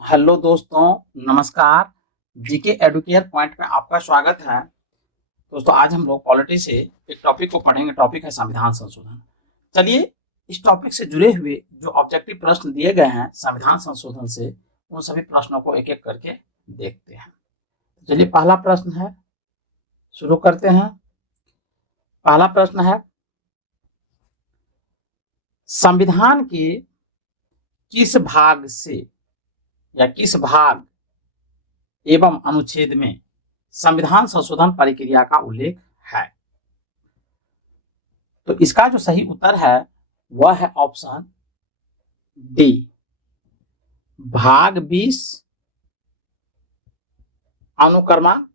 Hello दोस्तों, नमस्कार। GK Educare point पे आपका स्वागत है। दोस्तों, आज हम लोग पॉलिटी से एक टॉपिक को पढ़ेंगे। टॉपिक है संविधान संशोधन। चलिए, इस टॉपिक से जुड़े हुए जो ऑब्जेक्टिव प्रश्न दिए गए हैं संविधान संशोधन से, उन सभी प्रश्नों को एक एक करके देखते हैं। चलिए, पहला प्रश्न है, शुरू करते हैं। पहला प्रश्न है, संविधान के किस भाग से या किस भाग एवं अनुच्छेद में संविधान संशोधन प्रक्रिया का उल्लेख है? तो इसका जो सही उत्तर है वह है ऑप्शन डी, भाग 20 अनुक्रमांक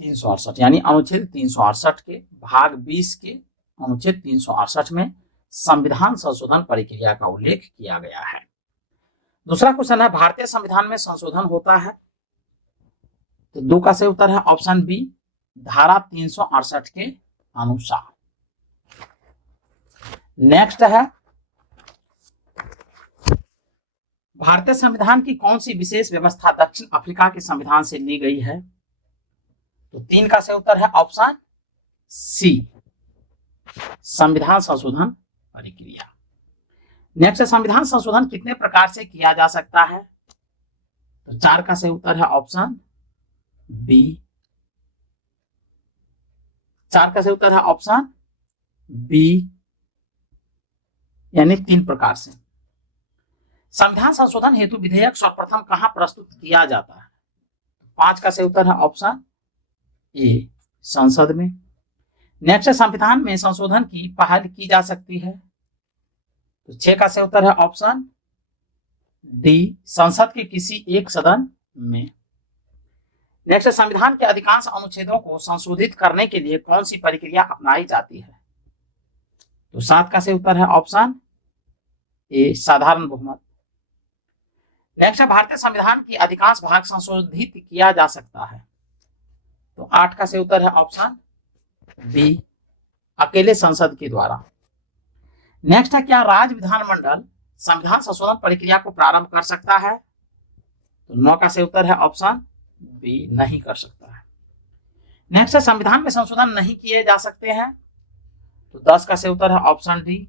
368, यानी अनुच्छेद 368 के भाग 20 के अनुच्छेद 368 में संविधान संशोधन प्रक्रिया का उल्लेख किया गया है। दूसरा क्वेश्चन है, भारतीय संविधान में संशोधन होता है? तो दो का सही उत्तर है ऑप्शन बी, धारा 368 के अनुसार। नेक्स्ट है, भारतीय संविधान की कौन सी विशेष व्यवस्था दक्षिण अफ्रीका के संविधान से ली गई है? तो तीन का सही उत्तर है ऑप्शन सी, संविधान संशोधन प्रक्रिया। नेक्स्ट है, संविधान संशोधन कितने प्रकार से किया जा सकता है? तो चार का सही उत्तर है ऑप्शन बी, चार का सही उत्तर है ऑप्शन बी, यानी तीन प्रकार से। संविधान संशोधन हेतु विधेयक सर्वप्रथम कहां प्रस्तुत किया जाता है? पांच का सही उत्तर है ऑप्शन ए, संसद में। नेक्स्ट, संविधान में संशोधन की पहल की जा सकती है? तो छह का सही उत्तर है ऑप्शन डी, संसद के किसी एक सदन में। नेक्स्ट, संविधान के अधिकांश अनुच्छेदों को संशोधित करने के लिए कौन सी प्रक्रिया अपनाई जाती है? तो सात का सही उत्तर है ऑप्शन ए, साधारण बहुमत। नेक्स्ट है, भारतीय संविधान की अधिकांश भाग संशोधित किया जा सकता है? तो आठ का सही उत्तर है ऑप्शन बी, अकेले संसद के द्वारा। नेक्स्ट है, क्या राज्य विधानमंडल संविधान संशोधन प्रक्रिया को प्रारंभ कर सकता है? तो नौ का सही उत्तर है ऑप्शन बी, नहीं कर सकता है। नेक्स्ट है, संविधान में संशोधन नहीं किए जा सकते हैं? तो 10 का सही उत्तर है ऑप्शन डी,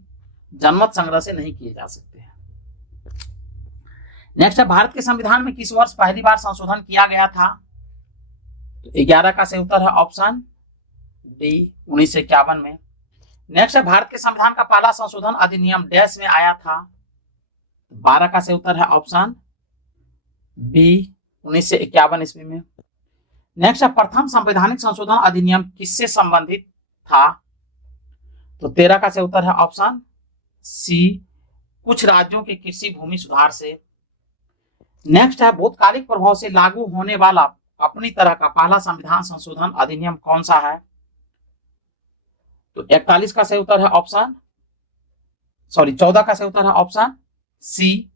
जनमत संग्रह से नहीं किए जा सकते हैं। नेक्स्ट है, भारत के संविधान में किस वर्ष पहली बार संशोधन किया गया था? तो 11 का सही उत्तर है ऑप्शन डी, 1951 में। नेक्स्ट है, भारत के संविधान का पहला संशोधन अधिनियम डैश में आया था? 12 का सही उत्तर है ऑप्शन बी, 1951 ईस्वी में। नेक्स्ट है, प्रथम संवैधानिक संशोधन अधिनियम किससे संबंधित था? तो 13 का सही उत्तर है ऑप्शन सी, कुछ राज्यों के कृषि भूमि सुधार से। नेक्स्ट है, भूतकालिक प्रभाव से लागू होने वाला अपनी तरह का पहला संविधान संशोधन अधिनियम कौन सा है? तो 41 का सही उत्तर है ऑप्शन 14 का सही उत्तर है ऑप्शन सी,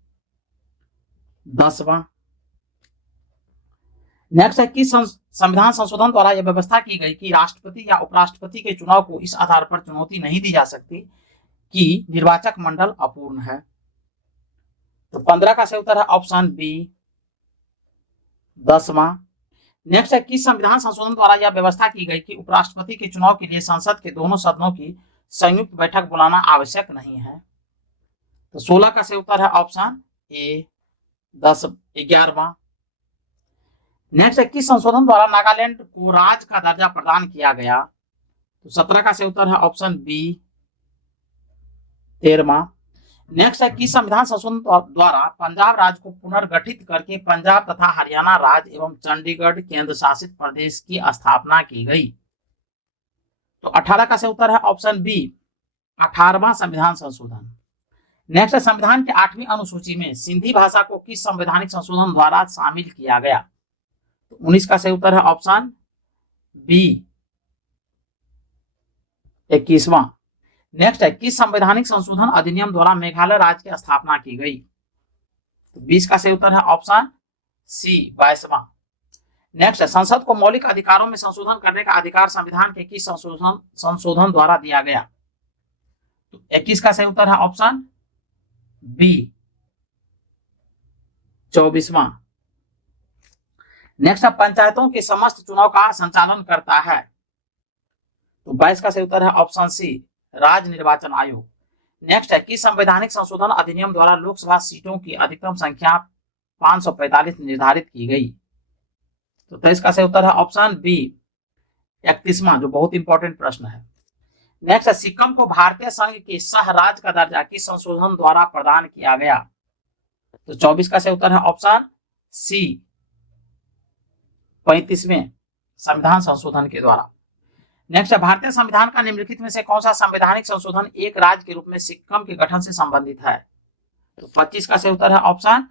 10वां। नेक्स्ट है, कि संविधान संशोधन द्वारा यह व्यवस्था की गई कि राष्ट्रपति या उपराष्ट्रपति के चुनाव को इस आधार पर चुनौती नहीं दी जा सकती कि निर्वाचक मंडल अपूर्ण है? तो 15 का सही उत्तर है ऑप्शन बी, 10वां। नेक्स्ट है, कि संविधान संशोधन द्वारा यह व्यवस्था की गई कि उपराष्ट्रपति के चुनाव के लिए संसद के दोनों सदनों की संयुक्त बैठक बुलाना आवश्यक नहीं है? तो 16 का सही उत्तर है ऑप्शन ए, 11वां। नेक्स्ट है, किस संशोधन द्वारा नागालैंड को राज्य का दर्जा प्रदान किया गया? तो 17 का सही उत्तर है ऑप्शन बी, 13वां। नेक्स्ट है, किस संविधान संशोधन द्वारा पंजाब राज्य को पुनर्गठित करके पंजाब तथा हरियाणा राज्य एवं चंडीगढ़ केंद्र शासित प्रदेश की स्थापना की गई? तो 18 का सही उत्तर है ऑप्शन बी, 18वां संविधान संशोधन। नेक्स्ट है, संविधान के 8वीं अनुसूची में सिंधी भाषा को किस संवैधानिक संशोधन द्वारा शामिल किया गया? तो 19 का सही उत्तर है ऑप्शन बी, 21वां। नेक्स्ट है, किस संवैधानिक संशोधन अधिनियम द्वारा मेघालय राज्य की स्थापना की गई? तो 20 का सही उत्तर है ऑप्शन सी, 22वां। नेक्स्ट है, संसद को मौलिक अधिकारों में संशोधन करने का अधिकार संविधान के किस संशोधन द्वारा दिया गया? तो 21 का सही उत्तर है ऑप्शन बी, 24वां। नेक्स्ट है पंचायतों के समस्त चुनाव का संचालन करता है। तो 22 का सही उत्तर है ऑप्शन सी, राज्य निर्वाचन आयोग। नेक्स्ट है कि संवैधानिक संशोधन अधिनियम द्वारा लोकसभा सीटों की अधिकतम संख्या 545 निर्धारित की गई। तो 23 का सही उत्तर है ऑप्शन बी, 31वां, जो बहुत इंपॉर्टेंट प्रश्न है। नेक्स्ट है सिक्किम को भारतीय संघ के सह राज्य का दर्जा किस संशोधन द्वारा प्रदान किया गया। तो 24 का सही उत्तर है ऑप्शन सी, 35वें संविधान संशोधन के द्वारा। नेक्स्ट है भारतीय संविधान का निम्नलिखित में से कौन सा संवैधानिक संशोधन एक राज्य के रूप में सिक्किम के गठन से संबंधित है। तो 25 का सही उत्तर है ऑप्शन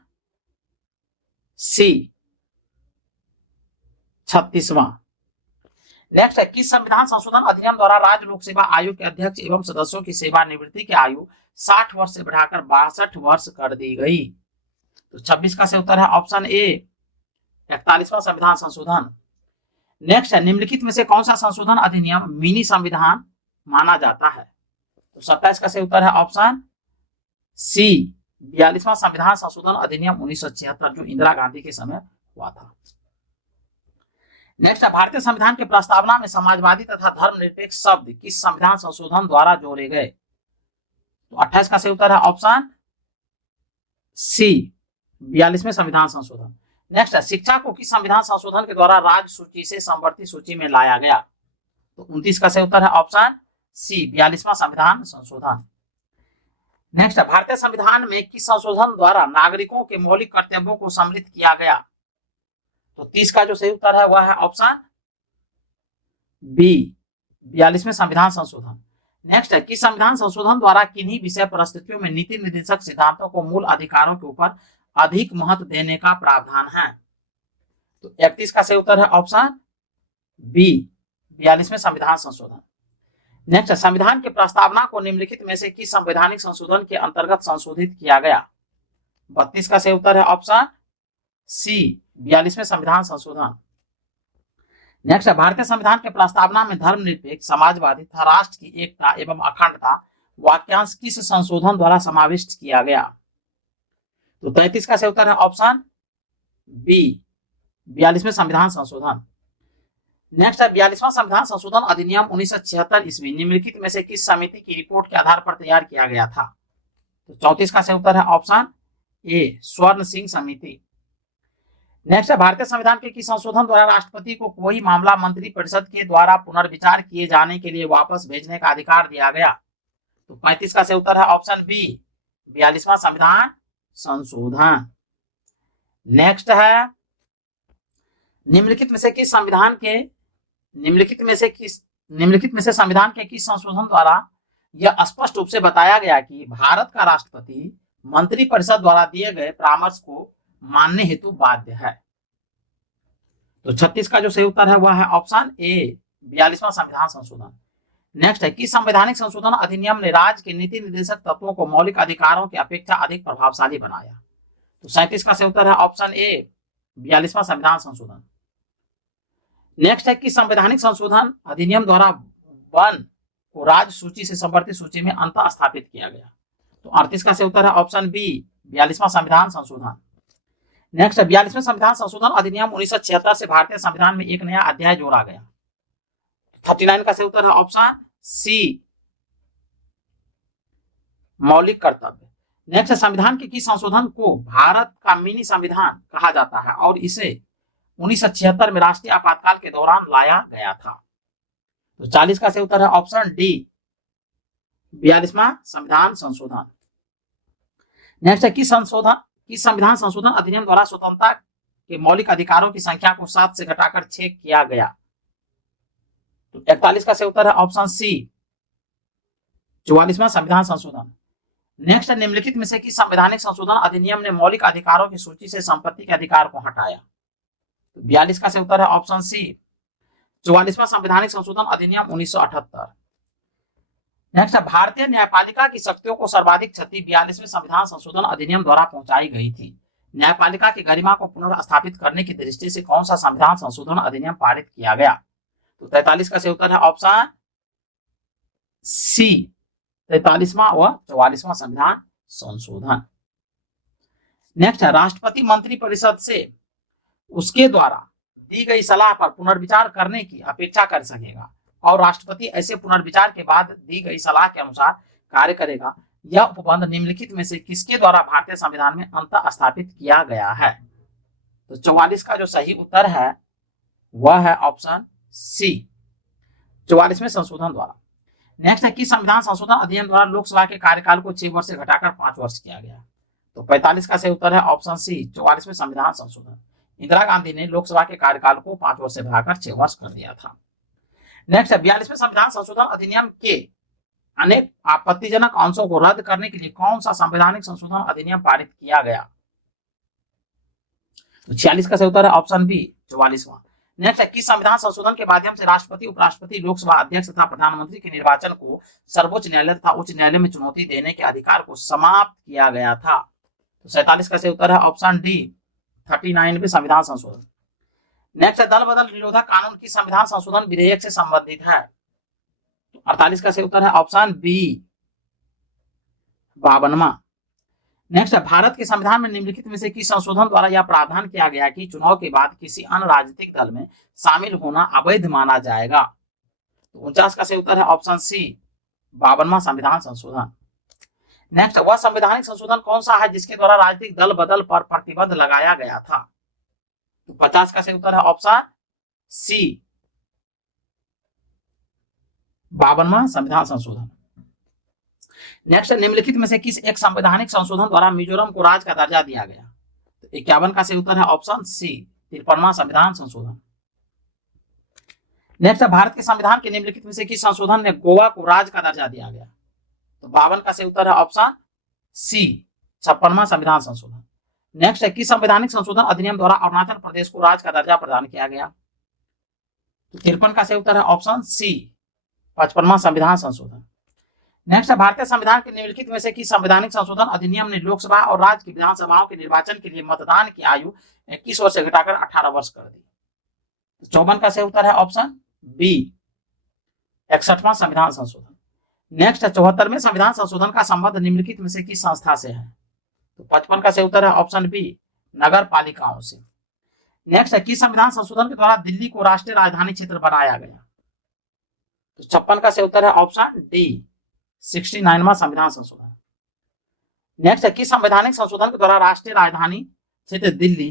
सी, 36वां। नेक्स्ट है किस संविधान संशोधन अधिनियम द्वारा राज्य लोक सेवा आयोग के अध्यक्ष एवं सदस्यों की सेवानिवृत्ति की आयु 60 वर्ष से बढ़ाकर 62 वर्ष कर दी गई। तो 26 का सही उत्तर है ऑप्शन ए, 41वां संविधान संशोधन। नेक्स्ट है निम्नलिखित में से कौन सा संशोधन अधिनियम मिनी संविधान माना जाता है। तो 27 का सही उत्तर है ऑप्शन सी, 42वां संविधान संशोधन अधिनियम 1976, जो इंदिरा गांधी के समय हुआ था। नेक्स्ट है भारतीय संविधान के प्रस्तावना में समाजवादी तथा धर्मनिरपेक्ष शब्द किस संविधान संशोधन द्वारा जोड़े गए। तो 28 का सही उत्तर है ऑप्शन सी, 42वें संविधान संशोधन। नेक्स्ट है शिक्षा को किस संविधान संशोधन के द्वारा राज्य सूची से समवर्ती सूची में लाया गया। तो 29 का सही उत्तर है ऑप्शन सी, 42वां संविधान संशोधन। नेक्स्ट है भारतीय संविधान में किस संशोधन द्वारा नागरिकों के मौलिक कर्तव्यों को सम्मिलित किया गया। तो 30 का जो सही उत्तर है वह है ऑप्शन बी, 42वें संविधान संशोधन। नेक्स्ट है किस संविधान संशोधन द्वारा किन्हीं विषय परिस्थितियों में नीति निर्देशक सिद्धांतों को मूल अधिकारों के ऊपर अधिक महत्व देने का प्रावधान है। तो 31 का सही उत्तर है ऑप्शन बी, 42वें संविधान संशोधन। नेक्स्ट, संविधान के प्रस्तावना को निम्नलिखित में से किस संवैधानिक संशोधन के अंतर्गत संशोधित किया गया। 32 का सही उत्तर है ऑप्शन सी, 42वें संविधान संशोधन। नेक्स्ट है भारतीय संविधान के प्रस्तावना में धर्मनिरपेक्ष, समाजवादी तथा राष्ट्र की एकता एवं अखंडता वाक्यांश किस संशोधन द्वारा समाविष्ट किया गया। तो 33 का सही उत्तर है ऑप्शन बी, 42वें संविधान संशोधन। नेक्स्ट है 42वां संविधान संशोधन अधिनियम 1976 ईस्वी निम्नलिखित में से किस समिति की रिपोर्ट के आधार पर तैयार किया गया था। तो 34 का सही उत्तर है ऑप्शन ए, स्वर्ण सिंह समिति। नेक्स्ट है भारतीय संविधान के किस संशोधन द्वारा राष्ट्रपति को कोई मामला मंत्रिपरिषद के द्वारा पुनर्विचार किए जाने के लिए वापस भेजने का अधिकार दिया गया। तो 35 का सही उत्तर है ऑप्शन बी, 42वां संविधान संशोधन। नेक्स्ट है निम्नलिखित में से संविधान के किस संशोधन द्वारा यह स्पष्ट रूप से बताया गया कि भारत का राष्ट्रपति मंत्रिपरिषद द्वारा दिए गए परामर्श को मानने हेतु बाध्य है। तो 36 का जो सही उत्तर है वह है ऑप्शन ए, 42वां संविधान संशोधन। नेक्स्ट है कि संवैधानिक संशोधन अधिनियम ने राज्य के नीति निर्देशक तत्वों को मौलिक अधिकारों की अपेक्षा अधिक प्रभावशाली बनाया। तो 37 का सही उत्तर है ऑप्शन ए, 42वां संविधान संशोधन। नेक्स्ट है कि संवैधानिक संशोधन अधिनियम द्वारा वन को राज्य सूची से समवर्ती सूची में अंतः स्थापित किया गया। तो 38 का सही उत्तर है ऑप्शन बी, 42वां संविधान संशोधन। नेक्स्ट है 42वें संविधान संशोधन अधिनियम 1976 से भारतीय संविधान में एक नया अध्याय जोड़ा गया। 39 का सही उत्तर है ऑप्शन सी, मौलिक कर्तव्य। नेक्स्ट, संविधान के किस संशोधन को भारत का मिनी संविधान कहा जाता है और इसे 1976 में राष्ट्रीय आपातकाल के दौरान लाया गया था। तो 40 का सही उत्तर है ऑप्शन डी, 42वां संविधान संशोधन। नेक्स्ट है किस संविधान संशोधन अधिनियम द्वारा स्वतंत्रता के मौलिक अधिकारों की संख्या को 7 से घटाकर 6 किया गया। तो 41 का सही उत्तर है ऑप्शन सी, 44वां संविधान संशोधन। नेक्स्ट, निम्नलिखित में से किस संवैधानिक संशोधन अधिनियम ने मौलिक अधिकारों की सूची से संपत्ति के अधिकार को हटाया। तो 42 का सही उत्तर है ऑप्शन सी, 44वां संवैधानिक संशोधन अधिनियम 1978। नेक्स्ट, भारतीय न्यायपालिका की शक्तियों को सर्वाधिक क्षति 42वें संविधान संशोधन अधिनियम द्वारा पहुंचाई गई थी। न्यायपालिका की गरिमा को पुनर्स्थापित करने की दृष्टि से कौन सा संविधान संशोधन अधिनियम पारित किया गया। तो 43 का सही उत्तर है ऑप्शन सी, 43वां व 44वां संविधान संशोधन। नेक्स्ट है राष्ट्रपति मंत्रिपरिषद से उसके द्वारा दी गई सलाह पर पुनर्विचार करने की अपेक्षा कर सकेगा और राष्ट्रपति ऐसे पुनर्विचार के बाद दी गई सलाह के अनुसार कार्य करेगा। यह उपबंध निम्नलिखित में से किसके द्वारा भारतीय संविधान में अंतः स्थापित किया गया है? तो 44 का जो सही उत्तर है वह है ऑप्शन सी, 44वें संशोधन द्वारा। नेक्स्ट है कि संविधान संशोधन अधिनियम द्वारा लोकसभा के कार्यकाल को 6 वर्ष से घटाकर 5 वर्ष किया गया। तो 45 का सही उत्तर है ऑप्शन सी, 44वें संविधान संशोधन। इंदिरा गांधी ने लोकसभा के कार्यकाल को 5 वर्ष से बढ़ाकर 6 वर्ष कर दिया था। नेक्स्ट है 42वें संविधान संशोधन अधिनियम के अनेक आपत्तिजनक अंशों को रद्द करने के लिए कौन सा संवैधानिक संशोधन अधिनियम पारित किया गया? तो 46 का सही उत्तर है ऑप्शन बी, 44वां। नेक्स्ट है कि संविधान संशोधन के माध्यम से राष्ट्रपति, उपराष्ट्रपति, लोकसभा अध्यक्ष तथा प्रधानमंत्री के निर्वाचन को सर्वोच्च न्यायालय तथा उच्च न्यायालय में चुनौती देने के अधिकार को समाप्त किया गया था। तो 47 का सही उत्तर है ऑप्शन डी, 39वें संविधान संशोधन। नेक्स्ट है दल बदल निरोधक कानून की संविधान संशोधन विधेयक से संबंधित है। तो 48 का सही उत्तर है ऑप्शन बी, 52वां। नेक्स्ट है भारत के संविधान में निम्नलिखित में से किस संशोधन द्वारा यह प्रावधान किया गया कि चुनाव के बाद किसी अन्य राजनीतिक दल में शामिल होना अवैध माना जाएगा? तो 49 का सही उत्तर है ऑप्शन सी, 52वां संविधान संशोधन। नेक्स्ट वह संवैधानिक संशोधन कौन सा है जिसके द्वारा राजनीतिक दल बदल पर प्रतिबंध लगाया गया था? तो 50 का सही उत्तर है ऑप्शन सी, 52वां संविधान संशोधन। नेक्स्ट निम्नलिखित में से किस एक संवैधानिक संशोधन द्वारा मिजोरम को राज्य का दर्जा दिया गया? तो 51 का सही उत्तर है ऑप्शन सी, 53वां संविधान संशोधन। नेक्स्ट भारत के संविधान के निम्नलिखित में से किस संशोधन ने गोवा को राज्य का दर्जा दिया गया? तो 52 का सही उत्तर है ऑप्शन सी, 56वां संविधान संशोधन। नेक्स्ट है किस संवैधानिक संशोधन अधिनियम द्वारा अरुणाचल प्रदेश को राज्य का दर्जा प्रदान किया गया? तो 53 का सही उत्तर है ऑप्शन सी, 55वां संविधान संशोधन। नेक्स्ट भारतीय संविधान के निम्नलिखित में से किस संवैधानिक संशोधन अधिनियम ने लोकसभा और राज्य की विधानसभाओं के निर्वाचन के लिए मतदान की आयु 21 वर्ष से घटाकर 18 वर्ष कर दी? 54 का सही उत्तर है ऑप्शन बी, 61वां संविधान संशोधन। नेक्स्ट 74वें संविधान संशोधन का संबंध निम्नलिखित में से किस संस्था से है? तो 55 का सही उत्तर है ऑप्शन बी, नगर पालिकाओं से। नेक्स्ट है किस संविधान संशोधन के द्वारा दिल्ली को राष्ट्रीय राजधानी क्षेत्र बनाया गया? तो 56 का सही उत्तर है ऑप्शन डी, 69वां संविधान संशोधन। नेक्स्ट है किस संवैधानिक संशोधन के द्वारा राष्ट्रीय राजधानी क्षेत्र दिल्ली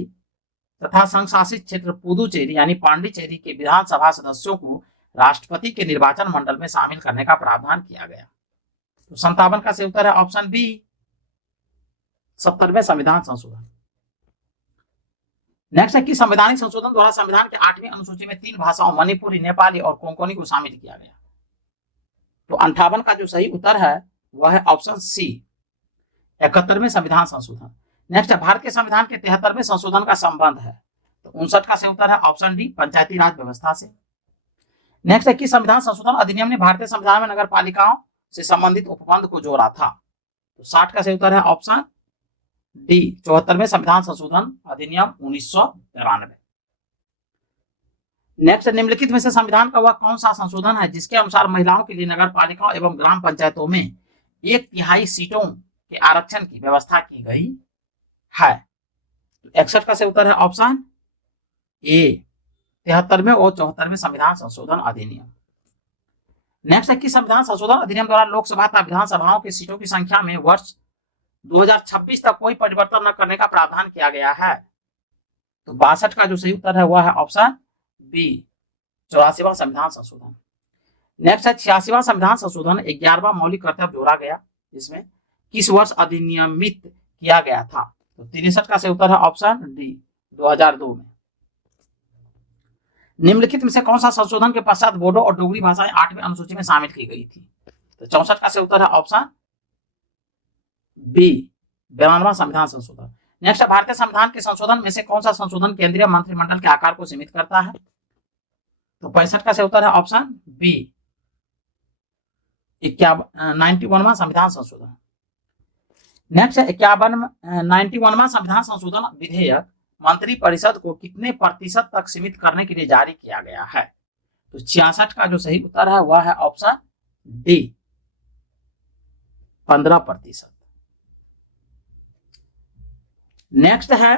तथा संघ शासित क्षेत्र पुदुचेरी यानी पांडिचेरी के विधानसभा सदस्यों को राष्ट्रपति के निर्वाचन मंडल में शामिल करने का प्रावधान किया गया? तो 57 का सही उत्तर है ऑप्शन बी, 70वें संविधान संशोधन। नेक्स्ट है कि संवैधानिक संशोधन द्वारा संविधान के 8वीं अनुसूची में 3 भाषाओं मणिपुरी, नेपाली और कोंकणी को शामिल किया गया? तो 58 का जो सही उत्तर है वह है ऑप्शन सी, 71वें संविधान संशोधन। नेक्स्ट है भारत के संविधान के 73वें संशोधन का संबंध है? तो 59 का सही उत्तर है ऑप्शन डी, पंचायती राज व्यवस्था से। नेक्स्ट है कि संविधान संशोधन अधिनियम ने भारतीय संविधान में नगर पालिकाओं से संबंधित उपबंध को जोड़ा था? तो 60 का सही उत्तर है ऑप्शन डी, 74वें संविधान संशोधन अधिनियम 1993। नेक्स्ट निम्नलिखित में से संविधान का वह कौन सा संशोधन है जिसके अनुसार महिलाओं के लिए नगर पालिकाओं एवं ग्राम पंचायतों में 1/3 सीटों के आरक्षण की व्यवस्था की गई है? तो 61 का सही उत्तर है ऑप्शन ए, 73वें और 74वें संविधान संशोधन अधिनियम। नेक्स्ट है कि संविधान संशोधन अधिनियम द्वारा लोकसभा तथा विधानसभाओं की सीटों की संख्या में वर्ष 2026 तक कोई परिवर्तन न करने का प्रावधान किया गया है? तो 62 का जो सही उत्तर है वह है ऑप्शन बी, 84वां संविधान संशोधन। नेक्स्ट है 86वां संविधान संशोधन 11वां मौलिक कर्तव्य जोड़ा गया, जिसमें किस वर्ष अधिनियमित किया गया था? तो 63 का सही उत्तर है ऑप्शन डी, 2002 में। निम्नलिखित में से कौन सा संशोधन के पश्चात बोडो और डोगरी भाषाएं 8वीं अनुसूची में शामिल की गई थी? तो 64 का सही उत्तर है ऑप्शन बी, 92वां संविधान संशोधन। नेक्स्ट भारतीय संविधान के संशोधन में से कौन सा संशोधन केंद्रीय मंत्रिमंडल के आकार को सीमित करता है? तो 65 का सही उत्तर है ऑप्शन बी, 91वां संविधान संशोधन। नेक्स्ट 91वां संविधान संशोधन विधेयक मंत्रिपरिषद को कितने प्रतिशत तक सीमित करने के लिए जारी किया गया है? तो 66 का जो सही उत्तर है वह है ऑप्शन डी, 15%। नेक्स्ट है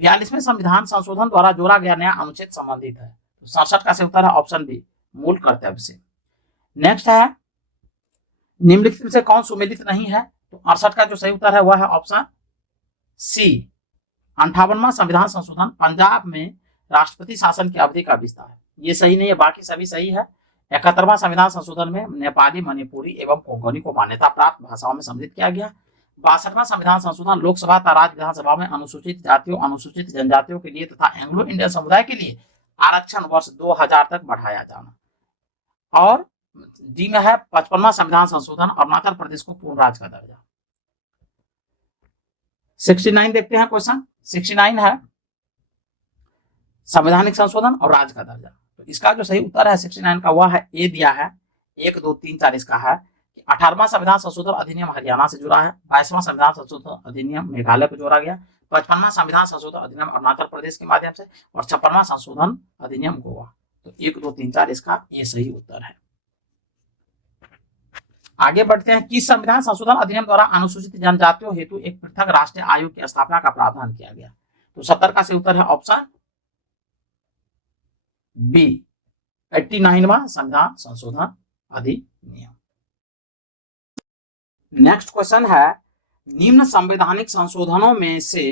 42वें संविधान संशोधन द्वारा जोड़ा गया नया अनुच्छेद संबंधित है। तो 67 का सही उत्तर है ऑप्शन बी, मूल कर्तव्य से। नेक्स्ट है निम्नलिखित में से कौन सुमेलित नहीं है? तो 68 का जो सही उत्तर है वह है ऑप्शन सी, 58वां संविधान संशोधन पंजाब में राष्ट्रपति शासन की अवधि का विस्तार। ये सही नहीं है, बाकी सभी सही है। 71वां संविधान संशोधन में नेपाली, मणिपुरी एवं कोंकणी को मान्यता प्राप्त भाषाओं में सम्मिलित किया गया। 62वां संविधान संशोधन लोकसभा तथा राज्य विधानसभा में अनुसूचित जातियों, अनुसूचित जनजातियों के लिए तथा एंग्लो इंडियन समुदाय के लिए आरक्षण वर्ष 2000 तक बढ़ाया जाना। और डी में है 55वां संविधान संशोधन अरुणाचल प्रदेश को पूर्ण राज्य का दर्जा। 69 देखते हैं क्वेश्चन। 69 है संवैधानिक संशोधन और राज्य का दर्जा। तो इसका जो सही उत्तर है 69 का वह है ए दिया है, 1 2 3 4 इसका है कि 18वां संविधान संशोधन अधिनियम हरियाणा से जुड़ा है, 22वां संविधान संशोधन अधिनियम मेघालय को जोड़ा गया, 55वां संविधान संशोधन अधिनियम अरुणाचल प्रदेश के माध्यम से और 56वां संशोधन अधिनियम गोवा। तो 1 2 3 4 इसका ये सही उत्तर है। आगे बढ़ते हैं। किस संविधान संशोधन अधिनियम द्वारा अनुसूचित जनजातियों हेतु एक पृथक राष्ट्रीय आयोग की स्थापना का प्रावधान किया गया? तो 70 का सही उत्तर है ऑप्शन बी, 89वां संविधान संशोधन अधिनियम। नेक्स्ट क्वेश्चन है निम्न संवैधानिक संशोधनों में से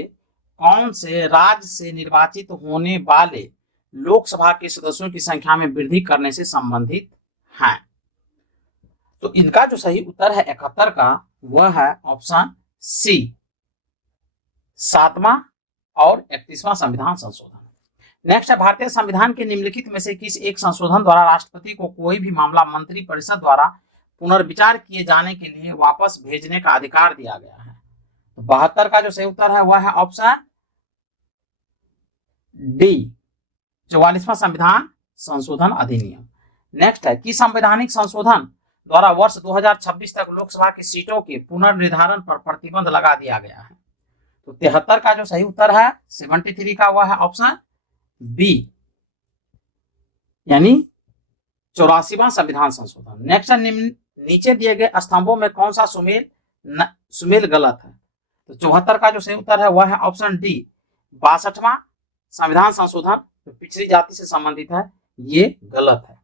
कौन से राज्य से निर्वाचित होने वाले लोकसभा के सदस्यों की संख्या में वृद्धि करने से संबंधित हैं? तो इनका जो सही उत्तर है 71 का वह है ऑप्शन सी, 7वां और 31वां संविधान संशोधन। नेक्स्ट है भारतीय संविधान के निम्नलिखित में से किस एक संशोधन द्वारा राष्ट्रपति को कोई भी मामला मंत्रिपरिषद द्वारा पुनर्विचार किए जाने के लिए वापस भेजने का अधिकार दिया गया है? तो 72 का जो सही उत्तर है वह है ऑप्शन डी, 44वां संविधान संशोधन अधिनियम। नेक्स्ट है कि संवैधानिक संशोधन द्वारा वर्ष 2026 तक लोकसभा की सीटों के पुनर्निर्धारण पर प्रतिबंध लगा दिया गया है? तो 73 का जो सही उत्तर है 73 का वह है ऑप्शन बी, यानी 84वां संविधान संशोधन। नेक्स्ट है नीचे दिए गए स्तंभों में कौन सा सुमेल गलत है? तो 74 का जो सही उत्तर है वह है ऑप्शन डी, 62वां संविधान संशोधन जो पिछड़ी जाति से संबंधित है, ये गलत है।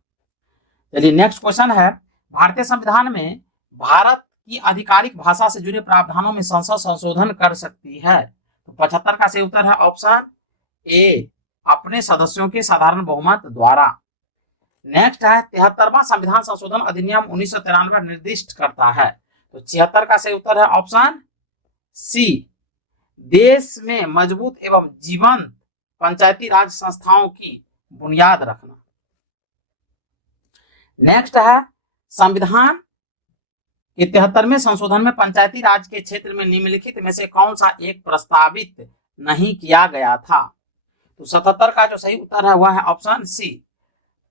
चलिए नेक्स्ट क्वेश्चन है भारतीय संविधान में भारत की आधिकारिक भाषा से जुड़े प्रावधानों में संसद संशोधन कर सकती है? तो 75 का सही उत्तर है ऑप्शन ए, अपने सदस्यों के साधारण बहुमत द्वारा। नेक्स्ट है 73वां संविधान संशोधन अधिनियम 1993 निर्दिष्ट करता है? तो 76 का सही उत्तर है ऑप्शन सी, देश में मजबूत एवं जीवंत पंचायती राज संस्थाओं की बुनियाद रखना। नेक्स्ट है संविधान के 73वें संशोधन में पंचायती राज के क्षेत्र में निम्नलिखित में से कौन सा एक प्रस्तावित नहीं किया गया था? तो 77 का जो सही उत्तर है वह है ऑप्शन सी,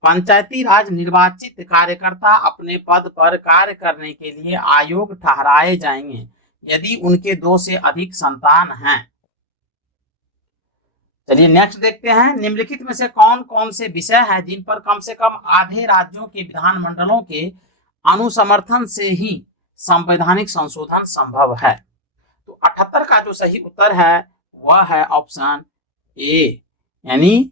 पंचायती राज निर्वाचित कार्यकर्ता अपने पद पर कार्य करने के लिए आयोग ठहराए जाएंगे यदि उनके 2 से अधिक संतान हैं। चलिए नेक्स्ट देखते हैं निम्नलिखित में से कौन कौन से विषय हैं जिन पर कम से कम आधे राज्यों के विधानमंडलों के अनुसमर्थन से ही संवैधानिक संशोधन संभव है? तो 78 का जो सही उत्तर है वह है ऑप्शन ए, यानी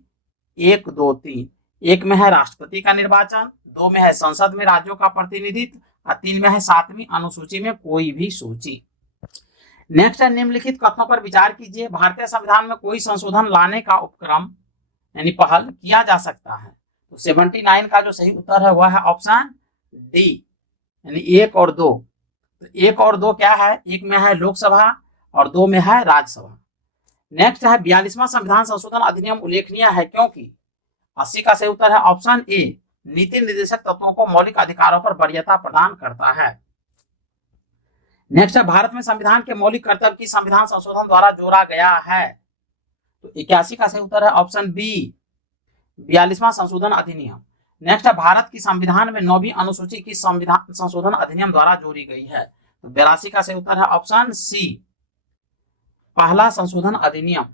1 2 3। 1 में है राष्ट्रपति का निर्वाचन, 2 में है संसद में राज्यों का प्रतिनिधित्व और 3 में है 7वीं अनुसूची में कोई भी सूची। नेक्स्ट है निम्नलिखित कथनों पर विचार कीजिए। भारतीय संविधान में कोई संशोधन लाने का उपक्रम यानी पहल किया जा सकता है? तो 79 का जो सही उत्तर है वह है ऑप्शन डी, यानी 1 और 2। तो 1 और 2 क्या है? 1 में है लोकसभा और 2 में है राज्यसभा। नेक्स्ट है 42वां संविधान संशोधन अधिनियम उल्लेखनीय है क्योंकि? 80 का सही उत्तर है ऑप्शन ए, नीति निर्देशक तत्वों को मौलिक अधिकारों पर वरीयता प्रदान करता है। नेक्स्ट है भारत में संविधान के मौलिक कर्तव्य की संविधान संशोधन द्वारा जोड़ा गया है? तो 81 का सही उत्तर है ऑप्शन बी, 42वां संशोधन अधिनियम। नेक्स्ट है भारत की संविधान में 9वीं अनुसूची की संविधान संशोधन अधिनियम द्वारा जोड़ी गई है? तो 82 का सही उत्तर है ऑप्शन सी, पहला संशोधन अधिनियम।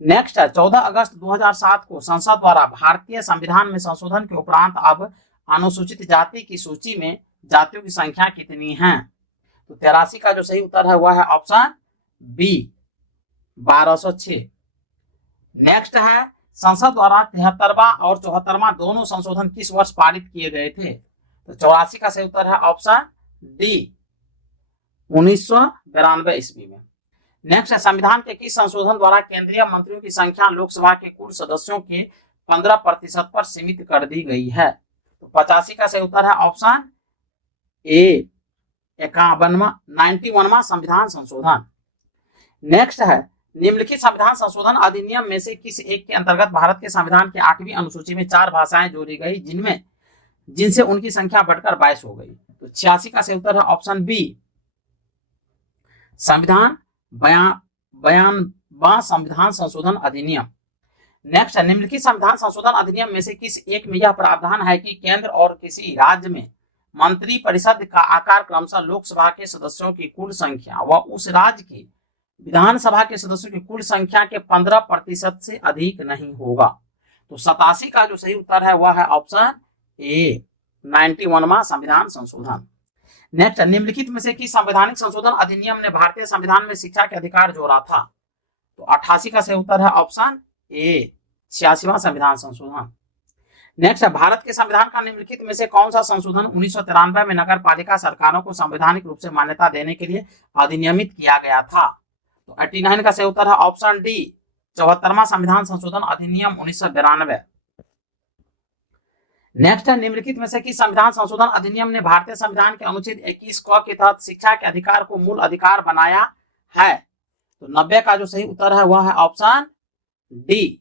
नेक्स्ट है 14 अगस्त 2007 को संसद द्वारा भारतीय संविधान में संशोधन के उपरांत अब अनुसूचित जाति की सूची में जातियों की संख्या कितनी है? तो 83 का जो सही उत्तर है वह है ऑप्शन बी, 1206। नेक्स्ट है संसद द्वारा 73वां और 74वां दोनों संशोधन किस वर्ष पारित किए गए थे? तो 84 का सही उत्तर है ऑप्शन डी 1992 ईस्वी में। नेक्स्ट है संविधान के किस संशोधन द्वारा केंद्रीय मंत्रियों की संख्या लोकसभा के कुल सदस्यों के 15% पर सीमित कर दी गई है? तो 85 का सही उत्तर है ऑप्शन ए 91वां संविधान संशोधन। नेक्स्ट है निम्नलिखित संविधान संशोधन अधिनियम में से किस एक के अंतर्गत भारत के संविधान के 8वीं अनुसूची में 4 भाषाएं जोड़ी गई जिनसे उनकी संख्या बढ़कर 22 हो गई? तो 86 का सही उत्तर है ऑप्शन बी संविधान 92वां संविधान संशोधन अधिनियम। नेक्स्ट है निम्नलिखित संविधान संशोधन अधिनियम में से किस एक में यह प्रावधान है कि केंद्र और किसी राज्य में मंत्री परिषद का आकार क्रमशः लोकसभा के सदस्यों की कुल संख्या व उस राज्य की विधानसभा के सदस्यों की कुल संख्या के 15% से अधिक नहीं होगा? तो 87 का जो सही उत्तर है वह है ऑप्शन ए 91वां संविधान संशोधन। नेक्स्ट निम्नलिखित में से किस संवैधानिक संशोधन अधिनियम ने भारतीय संविधान में शिक्षा के अधिकार जोड़ा था? तो 88 का सही उत्तर है ऑप्शन ए 86वां संविधान संशोधन। नेक्स्ट है भारत के संविधान का निम्नलिखित में से कौन सा संशोधन 1993 में नगर पालिका सरकारों को संवैधानिक रूप से मान्यता देने के लिए अधिनियमित किया गया था? तो 89 का सही उत्तर है ऑप्शन डी 74वां संविधान संशोधन अधिनियम 1992। नेक्स्ट है निम्नलिखित में से किस संविधान संशोधन अधिनियम ने भारतीय संविधान के अनुच्छेद 21 क के तहत शिक्षा के अधिकार को मूल अधिकार बनाया है? तो 90 का जो सही उत्तर है वह है ऑप्शन डी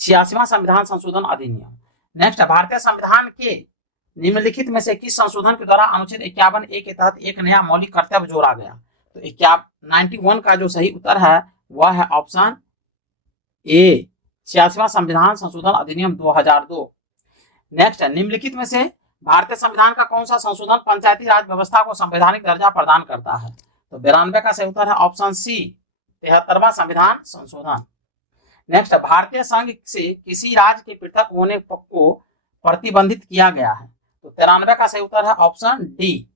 86वां संविधान संशोधन अधिनियम। नेक्स्ट है भारतीय संविधान के निम्नलिखित में से किस संशोधन के द्वारा अनुच्छेद 51A के तहत एक नया मौलिक कर्तव्य जोड़ा गया? तो 91 का जो सही उत्तर है वह है ऑप्शन ए 86वां संविधान संशोधन अधिनियम 2002। नेक्स्ट है निम्नलिखित में से भारतीय संविधान का कौन सा संशोधन पंचायती राज व्यवस्था को संवैधानिक दर्जा प्रदान करता है? तो 92 का सही उत्तर है ऑप्शन सी 73वां संविधान संशोधन। नेक्स्ट भारतीय संघ से किसी राज्य के पृथक होने को प्रतिबंधित किया गया है? तो 93 का सही उत्तर है ऑप्शन डी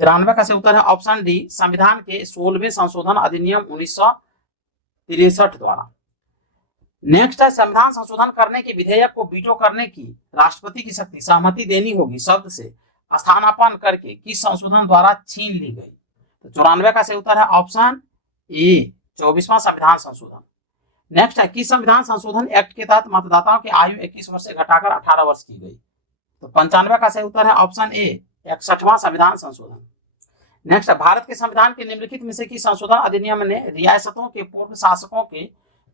93 का सही उत्तर है ऑप्शन डी संविधान के 16वें संशोधन अधिनियम 1963 द्वारा। नेक्स्ट है संविधान संशोधन करने के विधेयक को वीटो करने की राष्ट्रपति की शक्ति सहमति देनी होगी शब्द से स्थानापन्न करके किस संशोधन द्वारा छीन ली गई? तो 94 का सही उत्तर है ऑप्शन ए 24वां संविधान संशोधन। नेक्स्ट है किस संविधान संशोधन एक्ट के तहत मतदाताओं की आयु 21 वर्ष से घटाकर 18 वर्ष की गई? तो 95 का सही उत्तर है ऑप्शन ए 61वां संविधान संशोधन। नेक्स्ट है भारत के संविधान के निम्नलिखित में से किस संशोधन अधिनियम ने रियासतों के पूर्व शासकों के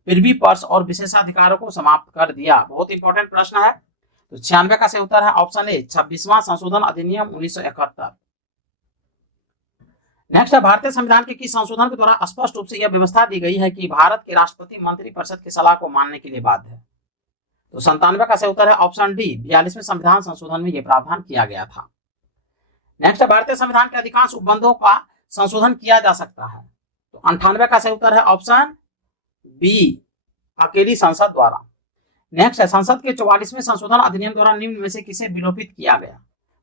प्रिवी पर्स और विशेषाधिकारों को समाप्त कर दिया? बहुत इंपॉर्टेंट प्रश्न है। तो 96 का सही उत्तर है ऑप्शन ए 26वां संशोधन अधिनियम 1971। नेक्स्ट है भारतीय संविधान के किस संशोधन के द्वारा स्पष्ट रूप से यह व्यवस्था दी गई है कि भारत के राष्ट्रपति मंत्रिपरिषद की सलाह को मानने के लिए बाध्य है? तो 97 का सही उत्तर है ऑप्शन डी 42वें संविधान संशोधन में यह प्रावधान किया गया था। नेक्स्ट है भारतीय संविधान के अधिकांश उपबंधों का संशोधन किया जा सकता है? तो 98 का सही उत्तर है ऑप्शन बी अकेली संसद द्वारा। नेक्स्ट है संसद के 44वें संशोधन अधिनियम द्वारा निम्न में से किसे विलोपित किया गया?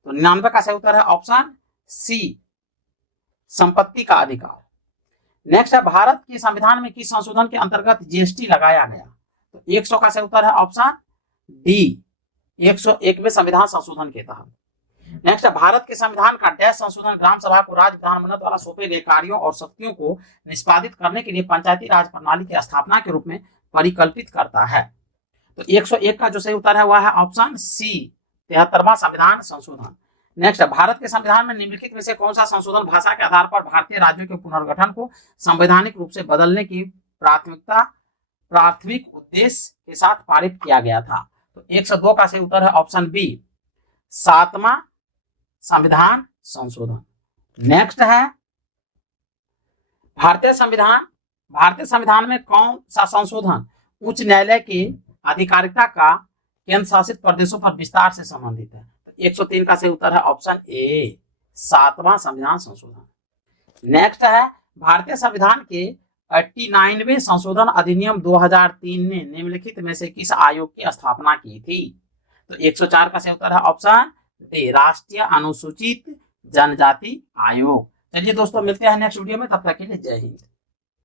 तो 99 का सही उत्तर है ऑप्शन सी संपत्ति का अधिकार। नेक्स्ट है भारत के संविधान में किस संशोधन के अंतर्गत जीएसटी लगाया गया? तो 100 का सही उत्तर है ऑप्शन डी 101वें संविधान संशोधन के तहत। नेक्स्ट है भारत के संविधान का डैश संशोधन ग्राम सभा को राज्य विधानमंडल द्वारा सौंपे गए कार्यों और शक्तियों को निष्पादित करने के लिए पंचायती राज प्रणाली की स्थापना के रूप में परिकल्पित करता है? तो 101 का जो सही उत्तर है वह है ऑप्शन सी 73वां संविधान संशोधन। नेक्स्ट भारत के संविधान में निम्नलिखित में से कौन सा संशोधन भाषा के आधार पर भारतीय राज्यों के पुनर्गठन को संवैधानिक रूप से बदलने की प्राथमिक उद्देश्य के साथ पारित किया गया था? तो 102 का सही उत्तर है ऑप्शन बी 7वां संविधान संशोधन। नेक्स्ट है भारतीय संविधान में कौन सा संशोधन उच्च न्यायालय की अधिकारिता का केंद्र शासित प्रदेशों पर विस्तार से संबंधित है? 103 का सही उत्तर है ऑप्शन ए 7वां संविधान संशोधन। नेक्स्ट है भारतीय संविधान के 89वें संशोधन अधिनियम 2003 ने निम्नलिखित में से किस आयोग की स्थापना की थी? तो 104 का सही उत्तर है ऑप्शन डी राष्ट्रीय अनुसूचित जनजाति आयोग। चलिए दोस्तों मिलते हैं नेक्स्ट वीडियो में, तब तक के लिए जय हिंद।